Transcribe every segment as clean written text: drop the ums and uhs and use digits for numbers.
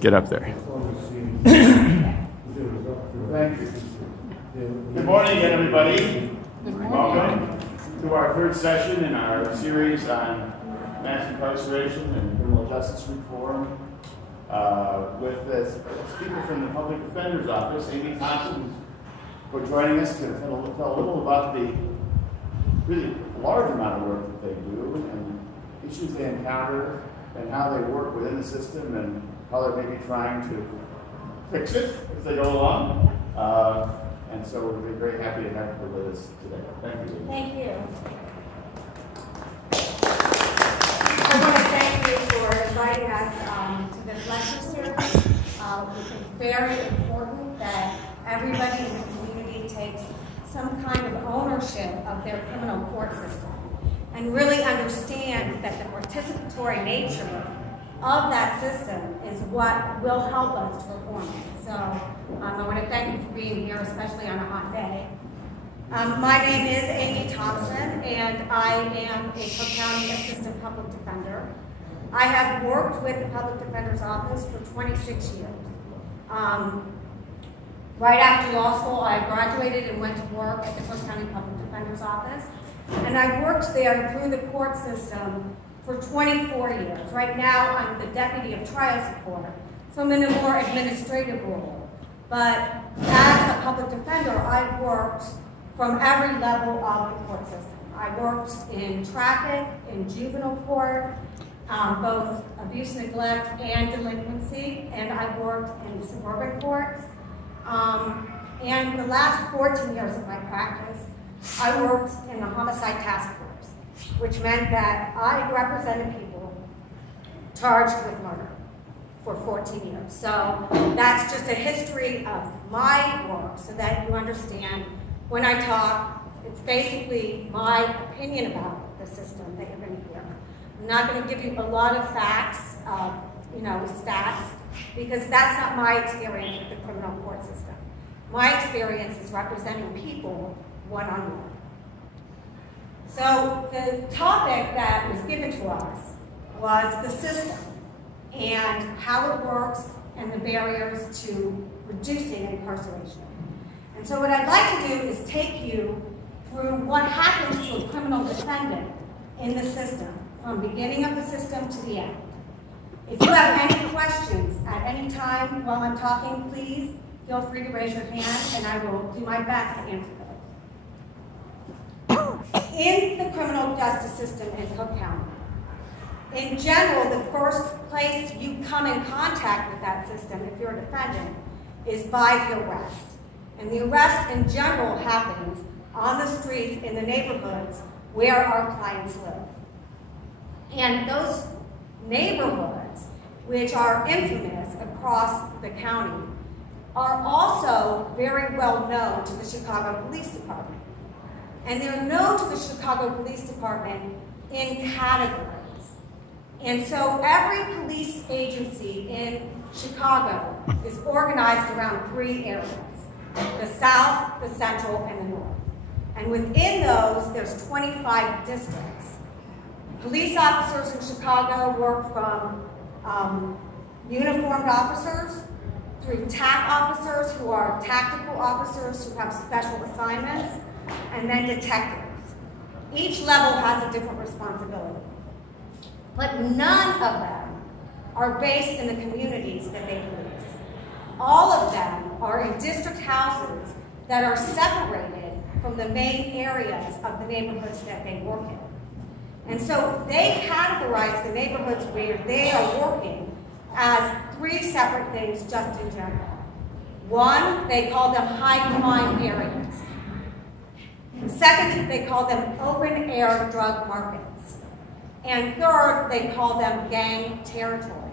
get up there. Thank you. Good morning again, everybody. Welcome to our third session in our series on mass incarceration and criminal justice reform with the speaker from the Public Defender's Office, Amy Thompson, for joining us to tell a little about the really large amount of work that they do and issues they encounter and how they work within the system and how they're maybe trying to fix it as they go along. And so we're very happy to have her with us today. Thank you. Thank you. I want to thank you for inviting us to this lecture series. It's very important that everybody in the community takes some kind of ownership of their criminal court system and really understand that the participatory nature of that system is what will help us to reform it. So I want to thank you for being here, especially on a hot day. My name is Amy Thompson, and I am a Cook County Assistant Public Defender. I have worked with the Public Defender's Office for 26 years. Right after law school, I graduated and went to work at the Cook County Public Defender's Office. And I worked there through the court system for 24 years. Right now, I'm the Deputy of Trial Support, so I'm in a more administrative role. But as a public defender, I've worked from every level of the court system. I worked in traffic, in juvenile court, both abuse, neglect, and delinquency, and I worked in suburban courts. And the last 14 years of my practice, I worked in the homicide task force, which meant that I represented people charged with murder for 14 years. So that's just a history of my work so that you understand when I talk, it's basically my opinion about the system that you're going to hear. I'm not going to give you a lot of facts, stats, because that's not my experience with the criminal court system. My experience is representing people one-on-one. So the topic that was given to us was the system and how it works and the barriers to reducing incarceration. And so what I'd like to do is take you through what happens to a criminal defendant in the system, from the beginning of the system to the end. If you have any questions at any time while I'm talking, please feel free to raise your hand and I will do my best to answer those. In the criminal justice system in Cook County, in general, the first place you come in contact with that system, if you're a defendant, is by the arrest. And the arrest in general happens on the streets in the neighborhoods where our clients live. And those neighborhoods, which are infamous across the county, are also very well known to the Chicago Police Department. And they're known to the Chicago Police Department in categories. And so every police agency in Chicago is organized around 3 areas: the South, the Central, and the North. And within those, there's 25 districts. Police officers in Chicago work from uniformed officers through TAC officers, who are tactical officers who have special assignments, and then detectives. Each level has a different responsibility. But none of them are based in the communities that they police. All of them are in district houses that are separated from the main areas of the neighborhoods that they work in. And so they categorize the neighborhoods where they are working as 3 separate things just in general. One, they call them high crime areas. And second, they call them open air drug markets. And third, they call them gang territory.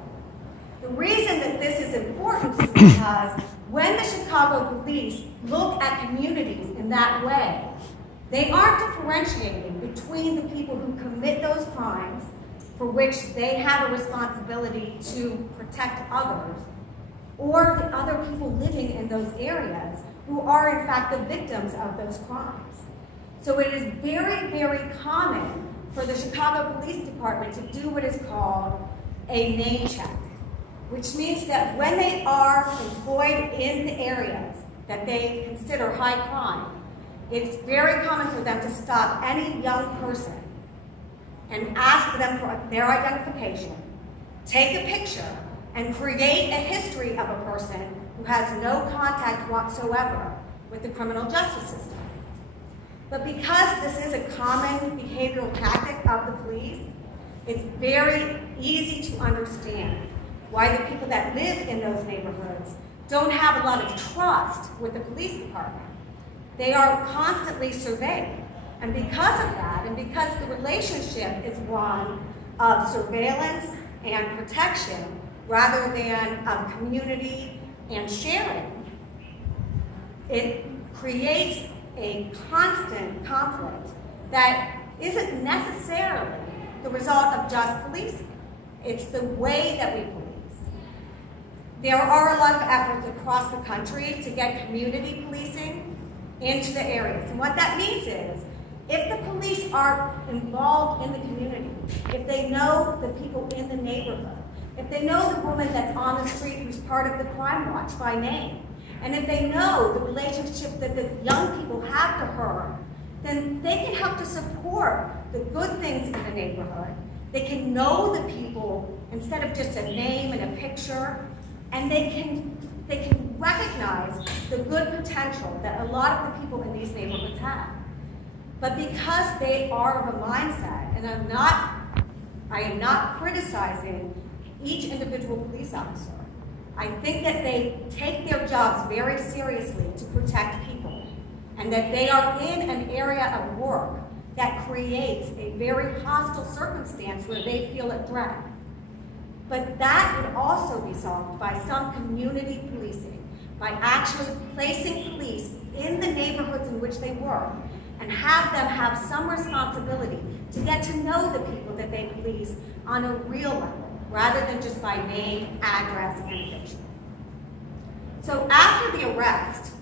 The reason that this is important is because when the Chicago police look at communities in that way, they aren't differentiating between the people who commit those crimes, for which they have a responsibility to protect others, or the other people living in those areas who are in fact the victims of those crimes. So it is very, very common for the Chicago Police Department to do what is called a name check. which means that when they are employed in the areas that they consider high crime, it's very common for them to stop any young person and ask them for their identification, take a picture, and create a history of a person who has no contact whatsoever with the criminal justice system. But because this is a common behavioral tactic of the police, it's very easy to understand why the people that live in those neighborhoods don't have a lot of trust with the police department. They are constantly surveyed. And because of that, and because the relationship is one of surveillance and protection rather than of community and sharing, it creates a constant conflict that isn't necessarily the result of just policing. It's the way that we police. There are a lot of efforts across the country to get community policing into the areas. And what that means is, if the police are involved in the community, if they know the people in the neighborhood, if they know the woman that's on the street who's part of the crime watch by name, and if they know the relationship that the young people have to her, then they can help to support the good things in the neighborhood. They can know the people instead of just a name and a picture, and they can recognize the good potential that a lot of the people in these neighborhoods have. But because they are of a mindset, and I am not criticizing each individual police officer, I think that they take their jobs very seriously to protect people, and that they are in an area of work that creates a very hostile circumstance where they feel a threat. But that would also be solved by some community policing, by actually placing police in the neighborhoods in which they work, and have them have some responsibility to get to know the people that they police on a real level, rather than just by name, address, and picture. So after the arrest,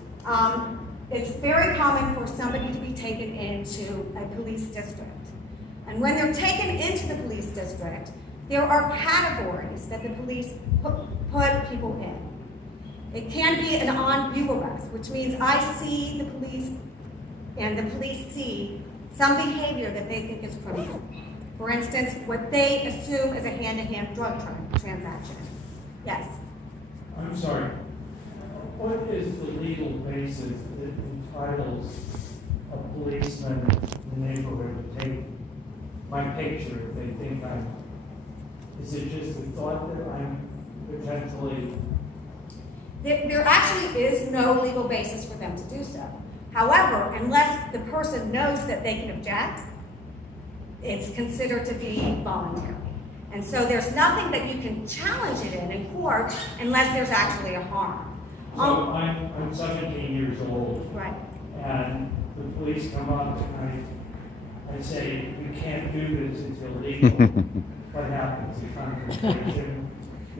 it's very common for somebody to be taken into a police district. And when they're taken into the police district, there are categories that the police put people in. It can be an on-view arrest, which means I see the police and the police see some behavior that they think is criminal. For instance, what they assume is a hand-to-hand drug transaction. Yes? I'm sorry. What is the legal basis that entitles a policeman in the neighborhood to take my picture if they think I'm... Is it just the thought that I'm potentially... There actually is no legal basis for them to do so. However, unless the person knows that they can object, it's considered to be voluntary. And so there's nothing that you can challenge it in court unless there's actually a harm. So I'm 17 years old. Right. And the police come up and I say, you can't do this, it's illegal. What happens? A confrontation?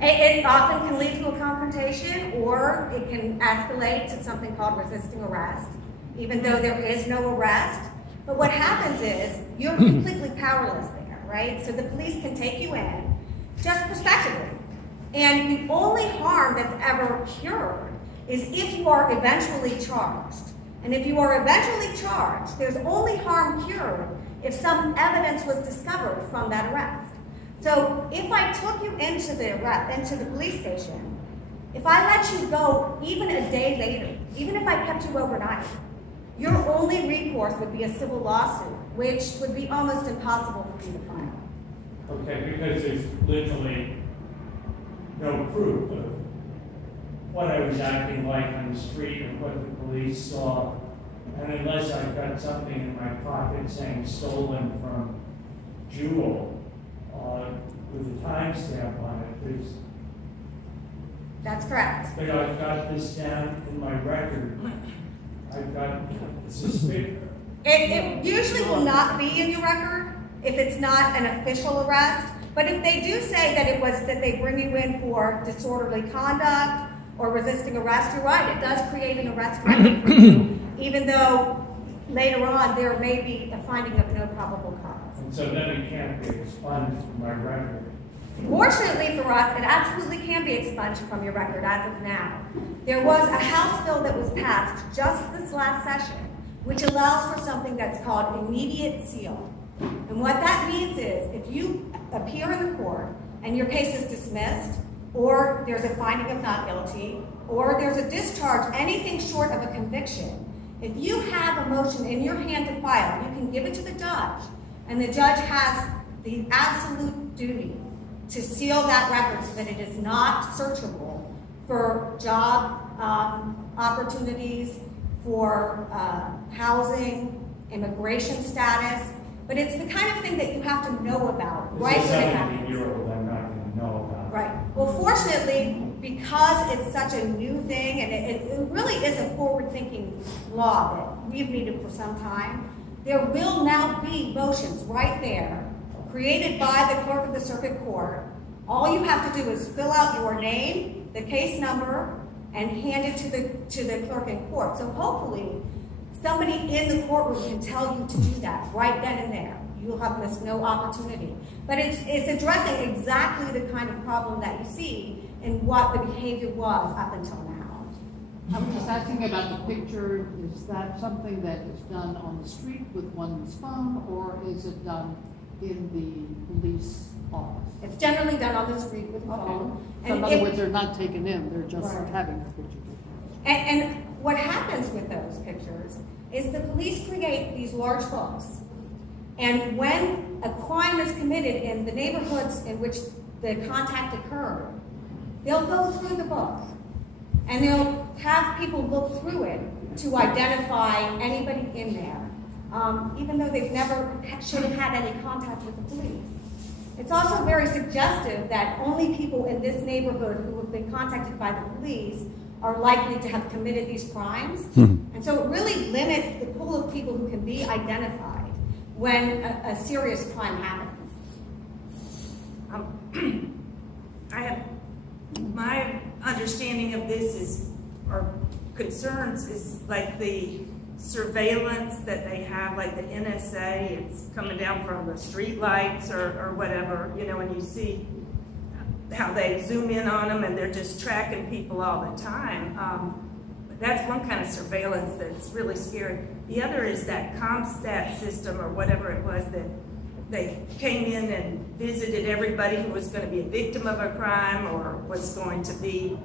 It often can lead to a confrontation, or it can escalate to something called resisting arrest, even though there is no arrest. But what happens is you're completely powerless there, right? So the police can take you in just prospectively. And the only harm that's ever cured is if you are eventually charged. And if you are eventually charged, there's only harm cured if some evidence was discovered from that arrest. So if I took you into the police station, if I let you go even a day later, even if I kept you overnight, your only recourse would be a civil lawsuit, which would be almost impossible for you to file. Okay, because there's literally no proof of what I was acting like on the street and what the police saw. And unless I've got something in my pocket saying stolen from Jewel, with a timestamp on it, there's... That's correct. But I've got this down in my record. I've got suspicion. It usually will not be in your record if it's not an official arrest. But if they do say that it was that they bring you in for disorderly conduct or resisting arrest, you're right. It does create an arrest record for you, even though later on there may be a finding of no probable cause. And so then it can't be expunged from my record. Fortunately for us, it absolutely can be expunged from your record as of now. There was a House bill that was passed just this last session, which allows for something that's called immediate seal. And what that means is, if you appear in the court and your case is dismissed, or there's a finding of not guilty, or there's a discharge, anything short of a conviction, if you have a motion in your hand to file, you can give it to the judge, and the judge has the absolute duty to seal that record so that it is not searchable for job opportunities, for housing, immigration status. But it's the kind of thing that you have to know about right when it happens. 17-year-old, I'm not going to know about. Right. Well, fortunately, because it's such a new thing, and it really is a forward-thinking law that we've needed for some time, there will now be motions right there created by the clerk of the circuit court. All you have to do is fill out your name, the case number, and hand it to the clerk in court. So hopefully, somebody in the courtroom can tell you to do that right then and there. You'll have missed no opportunity. But it's addressing exactly the kind of problem that you see in what the behavior was up until now. I'm just asking about the picture. Is that something that is done on the street with one's phone, or is it done in the police office? It's generally done on the street with a phone. So in other words, they're not taken in, they're just Right. having the picture. And what happens with those pictures is the police create these large books. And when a crime is committed in the neighborhoods in which the contact occurred, they'll go through the book. And they'll have people look through it to identify anybody in there, even though they've never should have had any contact with the police. It's also very suggestive that only people in this neighborhood who have been contacted by the police are likely to have committed these crimes. And so it really limits the pool of people who can be identified when a serious crime happens. My understanding of this is, or concerns, is like the surveillance that they have, like the NSA, it's coming down from the street lights or whatever, you know, and you see how they zoom in on them and they're just tracking people all the time. That's one kind of surveillance that's really scary. The other is that CompStat system or whatever it was that they came in and visited everybody who was going to be a victim of a crime or was going to be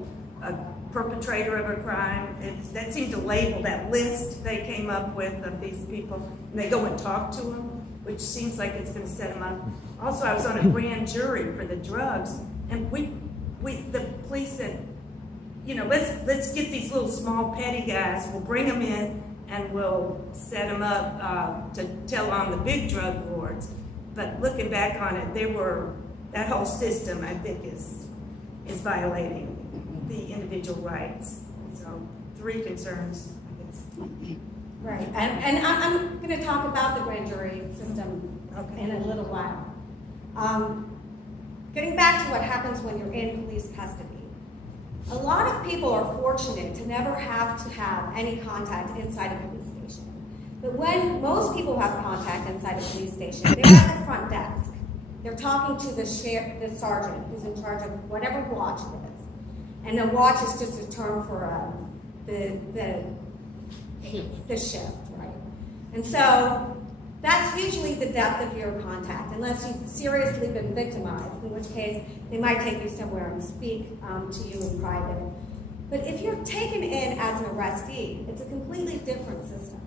a perpetrator of a crime. That seemed to label that list they came up with of these people, and they go and talk to them, which seems like it's going to set them up. Also, I was on a grand jury for the drugs, and the police said, you know, let's get these little small petty guys, we'll bring them in, and we'll set them up to tell on the big drug lords. But looking back on it, that whole system, I think, is violating the individual rights. So 3 concerns, I guess. Right, and I'm going to talk about the grand jury system in a little while. Getting back to what happens when you're in police custody. A lot of people are fortunate to never have to have any contact inside a police station. But when most people have contact inside a police station, they're at the front desk. They're talking to the sergeant who's in charge of whatever watch it is. And the watch is just a term for the shift, right? And so that's usually the depth of your contact, unless you've seriously been victimized, in which case they might take you somewhere and speak to you in private. But if you're taken in as an arrestee, it's a completely different system.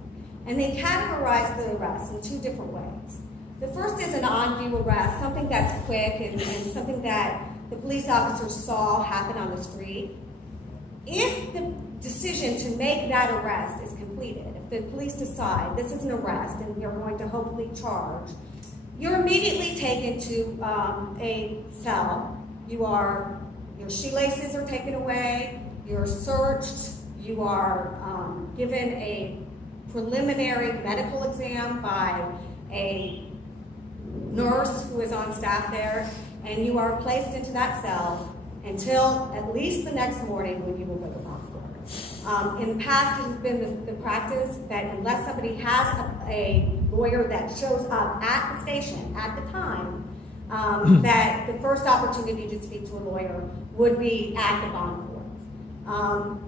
And they categorize the arrest in 2 different ways. The first is an on-view arrest, something that's quick and something that the police officers saw happen on the street. If the decision to make that arrest is completed, if the police decide this is an arrest and we are going to hopefully charge, you're immediately taken to a cell. Your shoelaces are taken away, you're searched, you are given a preliminary medical exam by a nurse who is on staff there, and you are placed into that cell until at least the next morning when you will go to hospital. In the past, it has been the practice that unless somebody has a lawyer that shows up at the station at the time, that the first opportunity to speak to a lawyer would be at the bond court.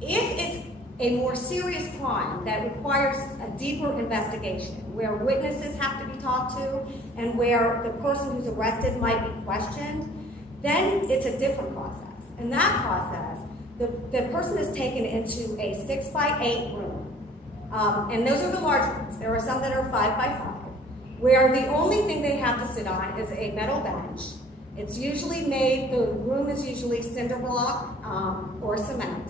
If it's a more serious crime that requires a deeper investigation, where witnesses have to be talked to and where the person who's arrested might be questioned, then it's a different process. In that process, the person is taken into a 6x8 room, and those are the large ones. There are some that are 5x5, where the only thing they have to sit on is a metal bench. It's usually made, the room is usually cinder block or cement.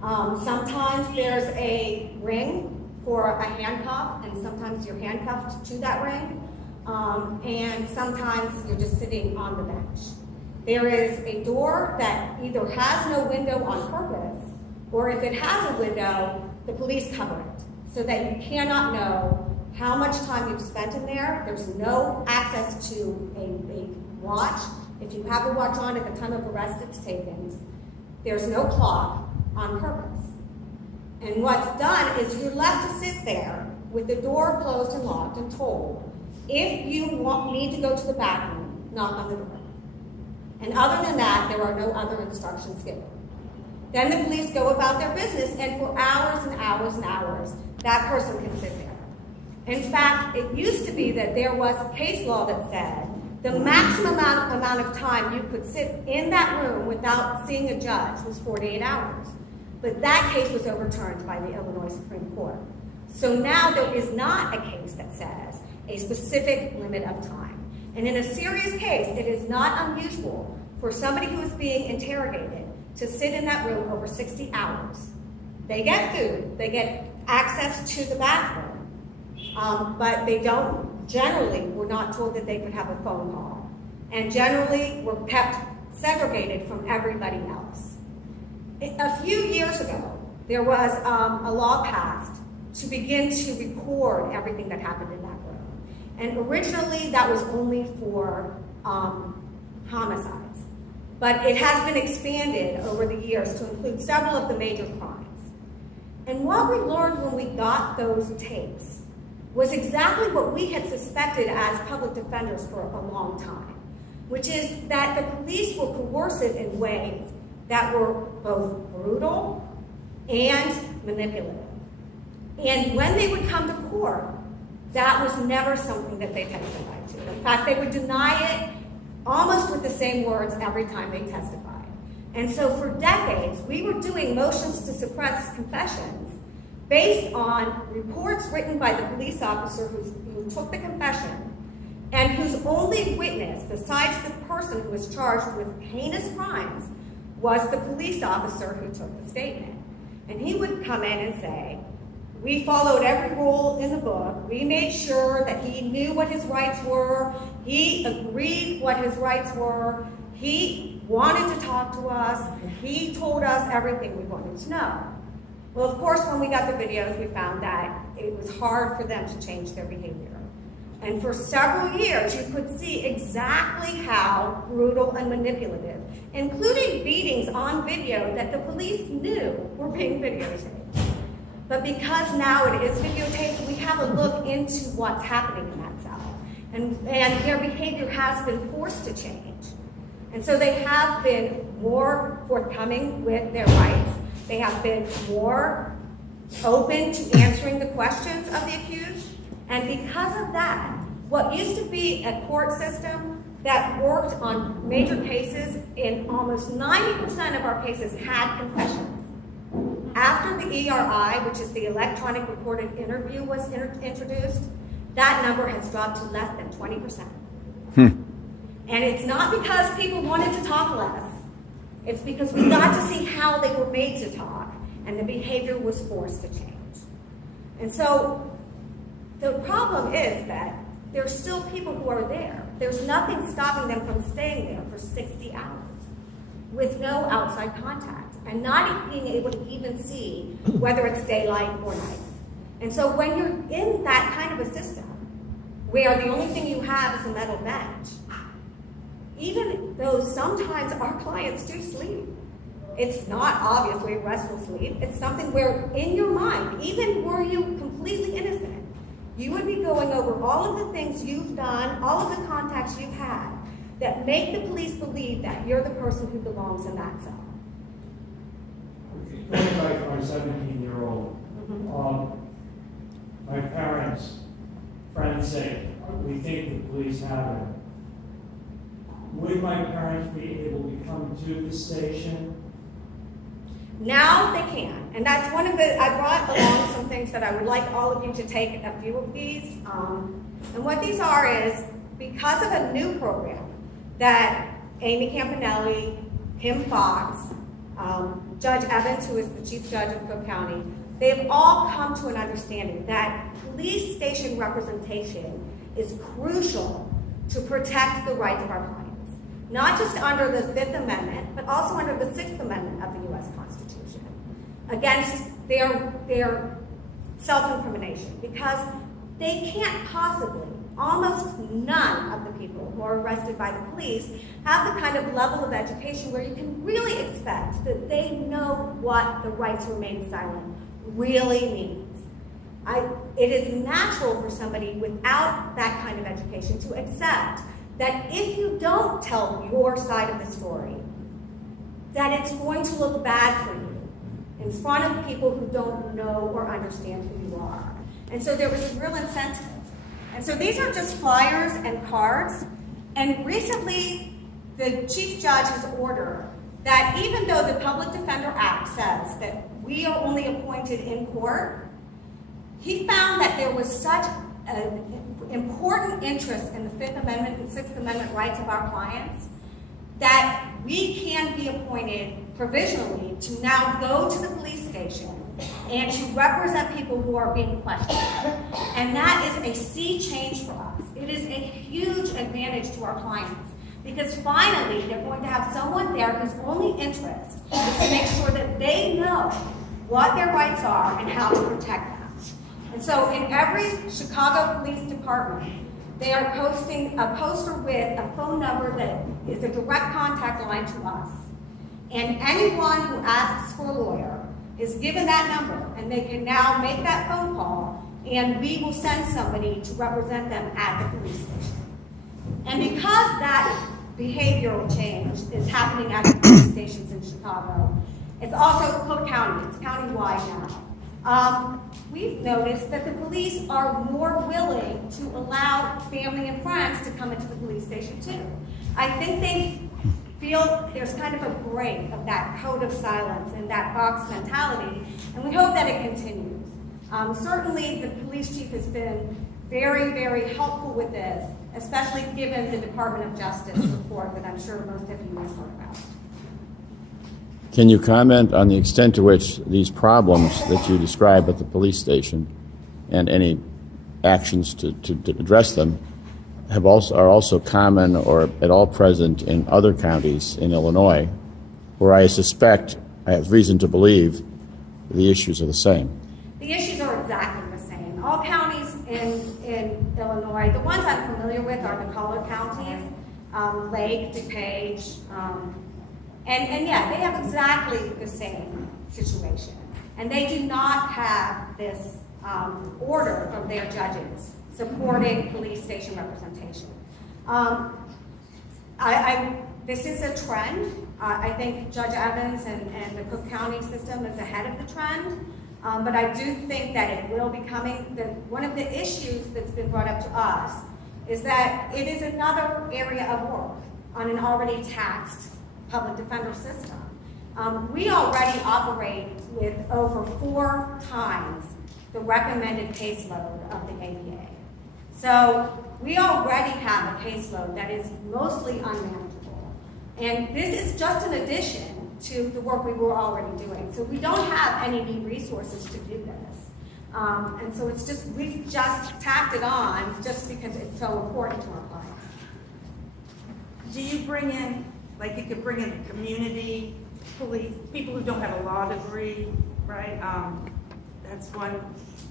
Sometimes there's a ring for a handcuff, and sometimes you're handcuffed to that ring, and sometimes you're just sitting on the bench. There is a door that either has no window on purpose, or if it has a window, the police cover it, so that you cannot know how much time you've spent in there. There's no access to a watch. If you have a watch on at the time of arrest, it's taken. There's no clock on purpose. And what's done is you're left to sit there with the door closed and locked and told, if you need to go to the bathroom, knock on the door. And other than that, there are no other instructions given. Then the police go about their business, and for hours and hours and hours, that person can sit there. In fact, it used to be that there was a case law that said the maximum amount of time you could sit in that room without seeing a judge was 48 hours. But that case was overturned by the Illinois Supreme Court. So now there is not a case that says a specific limit of time. And in a serious case, it is not unusual for somebody who is being interrogated to sit in that room over 60 hours. They get food, they get access to the bathroom, but they don't, generally, we're not told that they could have a phone call. And generally, we're kept segregated from everybody else. A few years ago, there was a law passed to begin to record everything that happened in that room. And originally, that was only for homicides. But it has been expanded over the years to include several of the major crimes. And what we learned when we got those tapes was exactly what we had suspected as public defenders for a long time, which is that the police were coercive in ways that were both brutal and manipulative. And when they would come to court, that was never something that they testified to. In fact, they would deny it almost with the same words every time they testified. And so for decades, we were doing motions to suppress confessions based on reports written by the police officer who took the confession and whose only witness, besides the person who was charged with heinous crimes, was the police officer who took the statement. And he would come in and say, we followed every rule in the book. We made sure that he knew what his rights were. He agreed what his rights were. He wanted to talk to us. He told us everything we wanted to know. Well, of course, when we got the videos, we found that it was hard for them to change their behavior. And for several years, you could see exactly how brutal and manipulative, including beatings on video that the police knew were being videotaped. But because now it is videotaped, we have a look into what's happening in that cell. And their behavior has been forced to change. And so they have been more forthcoming with their rights. They have been more open to answering the questions of the accused. And because of that, what used to be a court system that worked on major cases, in almost 90% of our cases had confessions. After the ERI, which is the electronic recorded interview, was introduced, that number has dropped to less than 20%. And it's not because people wanted to talk less. It's because we got to see how they were made to talk, and the behavior was forced to change. And so the problem is that there's still people who are there. There's nothing stopping them from staying there for 60 hours with no outside contact and not being able to even see whether it's daylight or night. And so when you're in that kind of a system where the only thing you have is a metal bench, even though sometimes our clients do sleep, it's not obviously restful sleep. It's something where in your mind, even were you completely innocent, you would be going over all of the things you've done, all of the contacts you've had, that make the police believe that you're the person who belongs in that cell. Going back to my 17-year-old, my parents, friends say, we think the police have it. Would my parents be able to come to the station? Now they can, and that's one of the, I brought along some things that I would like all of you to take a few of these. And what these are is, because of a new program that Amy Campanelli, Kim Foxx, Judge Evans, who is the Chief Judge of Cook County, they've all come to an understanding that police station representation is crucial to protect the rights of our clients. Not just under the 5th Amendment, but also under the 6th Amendment of the U.S. Constitution, against their self-incrimination, because they can't possibly, almost none of the people who are arrested by the police have the kind of level of education where you can really expect that they know what the right to remain silent really means. It is natural for somebody without that kind of education to accept that if you don't tell your side of the story, that it's going to look bad for you in front of people who don't know or understand who you are. And so there was a real incentive. And so these are just flyers and cards. And recently, the Chief Judge has ordered that even though the Public Defender Act says that we are only appointed in court, he found that there was such an important interest in the 5th Amendment and 6th Amendment rights of our clients that we can be appointed provisionally to now go to the police station and to represent people who are being questioned. And that is a sea change for us. It is a huge advantage to our clients, because finally they're going to have someone there whose only interest is to make sure that they know what their rights are and how to protect them. And so in every Chicago Police Department, they are posting a poster with a phone number that is a direct contact line to us. And anyone who asks for a lawyer is given that number, and they can now make that phone call, and we will send somebody to represent them at the police station. And because that behavioral change is happening at the police stations in Chicago, it's also Cook County, it's countywide now. We've noticed that the police are more willing to allow family and friends to come into the police station too. I think they feel there's kind of a break of that code of silence and that box mentality, and we hope that it continues. Certainly the police chief has been very, very helpful with this, especially given the Department of Justice report that I'm sure most of you have heard about. Can you comment on the extent to which these problems that you describe at the police station and any actions to address them are also common or at all present in other counties in Illinois, where I suspect, I have reason to believe, the issues are the same? The issues are exactly the same. All counties in Illinois, the ones I'm familiar with are the colored counties, Lake, DuPage, and yeah, they have exactly the same situation. And they do not have this order from their judges supporting police station representation. This is a trend. I think Judge Evans and the Cook County system is ahead of the trend. But I do think that it will be coming. One of the issues that's been brought up to us is that it is another area of work on an already taxed public defender system. We already operate with over 4 times the recommended caseload of the APA. So we already have a caseload that is mostly unmanageable. And this is just an addition to the work we were already doing. So we don't have any new resources to do this. And so it's just, we've just tacked it on just because it's so important to our clients. Do you bring in, like you could bring in community police, people who don't have a law degree, right? That's one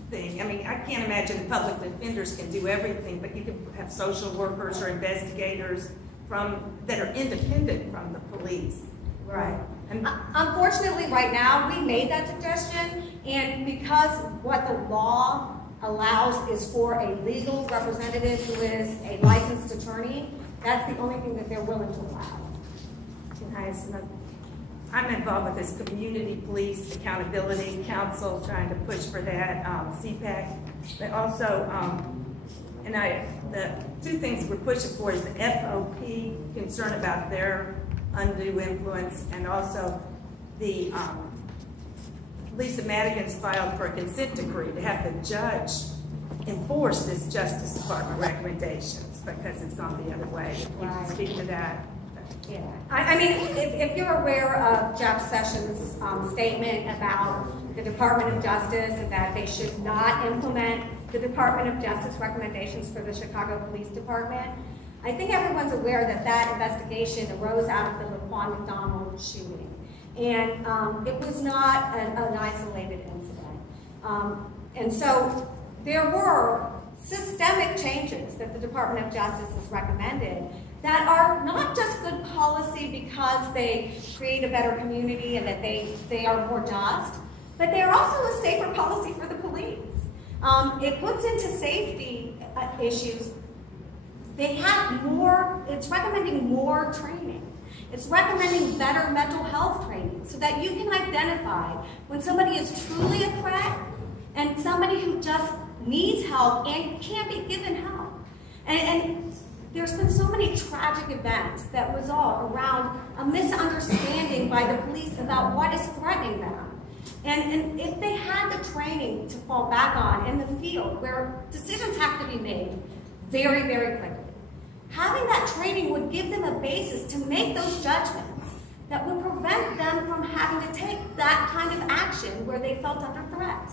thing. I mean, I can't imagine public defenders can do everything, but you could have social workers or investigators that are independent from the police. Right. And unfortunately, right now, we made that suggestion, and because what the law allows is for a legal representative who is a licensed attorney. That's the only thing that they're willing to allow. I'm involved with this Community Police Accountability Council, trying to push for that, CPAC. But also, the two things we're pushing for is the FOP, concern about their undue influence, and also the Lisa Madigan's filed for a consent decree to have the judge enforce this Justice Department recommendations because it's gone the other way. If you can speak to that. Yeah, I mean, if you're aware of Jeff Sessions' statement about the Department of Justice and that they should not implement the Department of Justice recommendations for the Chicago Police Department, I think everyone's aware that that investigation arose out of the Laquan McDonald shooting. And it was not an isolated incident. And so there were systemic changes that the Department of Justice has recommended that are not just good policy because they create a better community and that they are more just, but they are also a safer policy for the police. It puts into safety issues. They have more, it's recommending more training. It's recommending better mental health training so that you can identify when somebody is truly a threat and somebody who just needs help and can't be given help. And there's been so many tragic events that resolve around a misunderstanding by the police about what is threatening them. And if they had the training to fall back on in the field where decisions have to be made very, very quickly, having that training would give them a basis to make those judgments that would prevent them from having to take that kind of action where they felt under threat.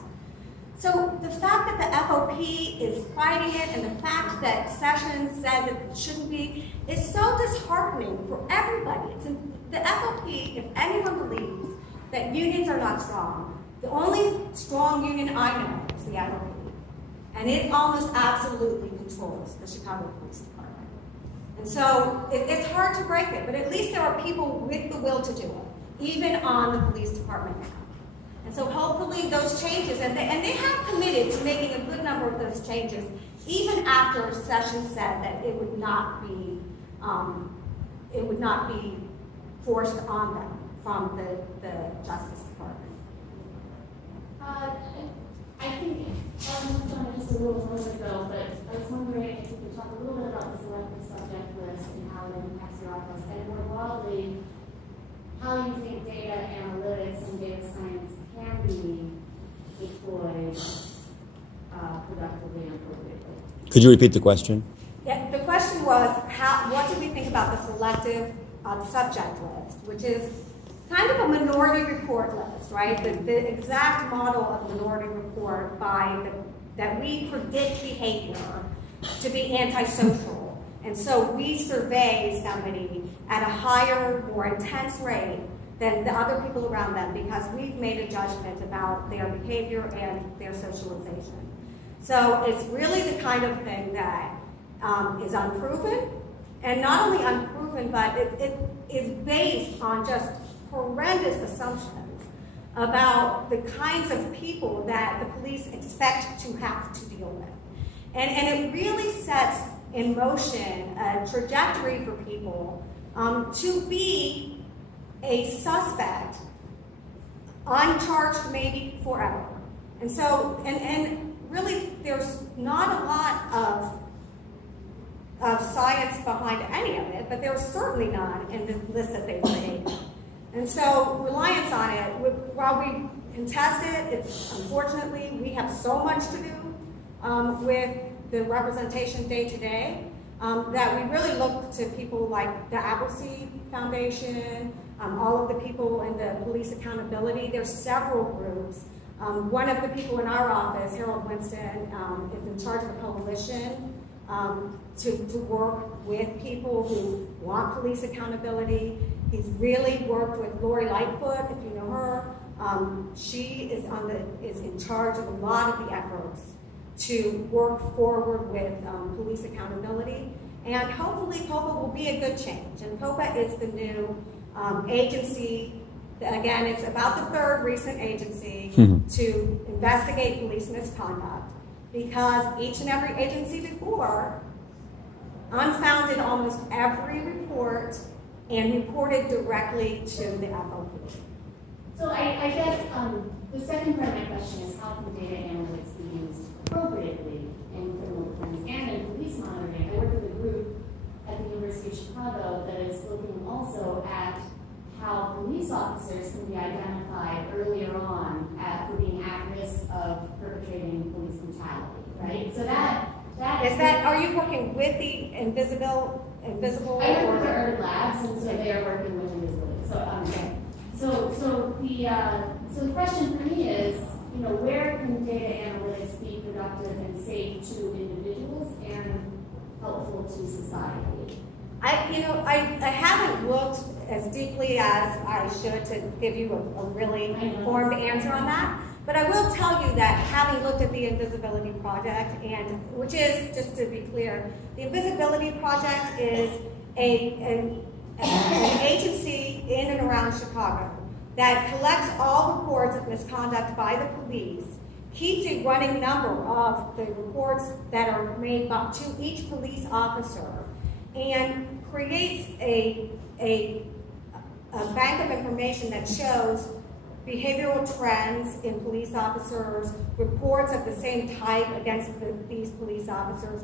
So the fact that the FOP is fighting it and the fact that Sessions said that it shouldn't be is so disheartening for everybody. The FOP, if anyone believes that unions are not strong, the only strong union I know is the FOP. And it almost absolutely controls the Chicago Police Department. And so it's hard to break it, but at least there are people with the will to do it, even on the police department now. And so hopefully those changes, and they have committed to making a good number of those changes, even after Sessions said that it would not be forced on them from the Justice Department. I think on just a little moment ago, but I was wondering if you could talk a little bit about the selective subject list and how it impacts your office, and more broadly, how you think data analytics and data science can be deployed productively and appropriately. Could you repeat the question? Yeah, the question was, what do we think about the selective subject list, which is kind of a minority report list, right? The exact model of minority report that we predict behavior to be antisocial. And so we survey somebody at a higher, more intense rate than the other people around them because we've made a judgment about their behavior and their socialization. So it's really the kind of thing that is unproven, and not only unproven, but it is based on just horrendous assumptions about the kinds of people that the police expect to have to deal with. And it really sets in motion a trajectory for people to be a suspect, uncharged maybe forever. And so, and really there's not a lot of science behind any of it, but there's certainly none in the list that they created. And so reliance on it, while we can test it, it's unfortunately, we have so much to do with the representation day to day that we really look to people like the Appleseed Foundation, all of the people in the police accountability. There's several groups. One of the people in our office, Harold Winston, is in charge of a coalition to work with people who want police accountability. He's really worked with Lori Lightfoot, if you know her. She is in charge of a lot of the efforts to work forward with police accountability. And hopefully COPA will be a good change. And COPA is the new agency. Again, it's about the third recent agency to investigate police misconduct. because each and every agency before unfounded almost every report and reported directly to the FOP. So I guess the second part of my question is how can data analytics be used appropriately in criminal defense and in police monitoring? I work with a group at the University of Chicago that is looking also at how police officers can be identified earlier on for being at risk of perpetrating police brutality, right? So are you working with the invisible? I work with the Urban Labs, and so they are working with invisibility. So the question for me is, where can data analytics be productive and safe to individuals and helpful to society? I haven't looked as deeply as I should to give you a really informed answer on that. But I will tell you that having looked at the Invisibility Project, which is, just to be clear, the Invisibility Project is an agency in and around Chicago that collects all reports of misconduct by the police, keeps a running number of the reports that are made to each police officer, and creates a bank of information that shows behavioral trends in police officers, reports of the same type against these police officers,